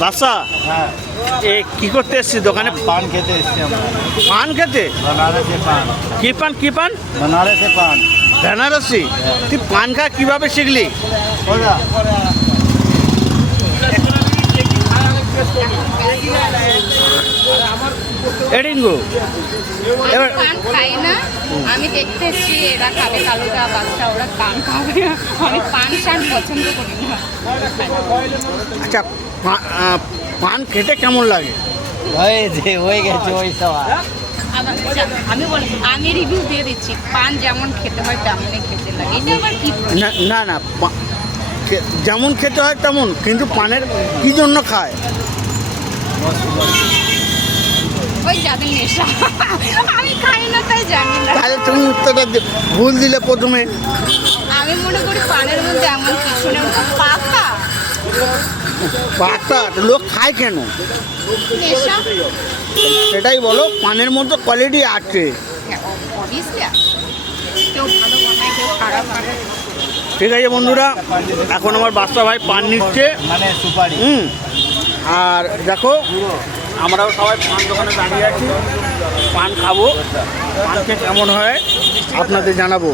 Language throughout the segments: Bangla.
বাদশা, এ কি করতে এসছি দোকানে? পান খেতে এসছি আমরা। পান খেতে? बनारसी पान। কি পান? কি পান? बनारसी पान। বেনারসি? তুই পান খা কিভাবে শিখলি? बोला এডিঙ্গু এবার পান খাই না, আমি দেখতে এসেছি এরা খাবে, কালুদা বাচ্চা ওরা পান খাবে না। আমি পান শান পছন্দ করি না। আচ্ছা, পান খেতে কেমন লাগে? ওই যে হয়ে গেছে ওই সবাই। আমি বলি, আমি রিভিউ দিয়ে দিচ্ছি, পান যেমন খেতে হয় তেমনই খেতে লাগে। এটা আবার কি প্রশ্ন? না না না, যেমন খেতে হয় তেমন, কিন্তু পানের কি জন্য খায়? ওই যাদের নেশা। আমি খাই না তাই জানি না। তাহলে তুমি উত্তরটা ভুল দিলে প্রথমে। আমি মনে করি পানের মধ্যে এমন কিছু নেই, ওটা পাকা পাতা লোক খায় কেন নেশা। সেটাই বলো, পানের মধ্যে কোয়ালিটি আছে। অবভিয়াসলি কেউ ভালো বানায়, কেউ খারাপ বানায়। ঠিক আছে বন্ধুরা, এখন আমার বাচ্চা ভাই পান নিচ্ছে। মানে সুপারি। আর দেখো, আমরাও সবাই পান দোকানে দাঁড়িয়ে আছি, পান খাবো। পান খেয়ে কেমন হয় আপনাদের জানাবো।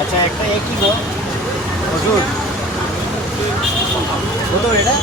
আচ্ছা, একটা একই গো ওষুধ কত এটা?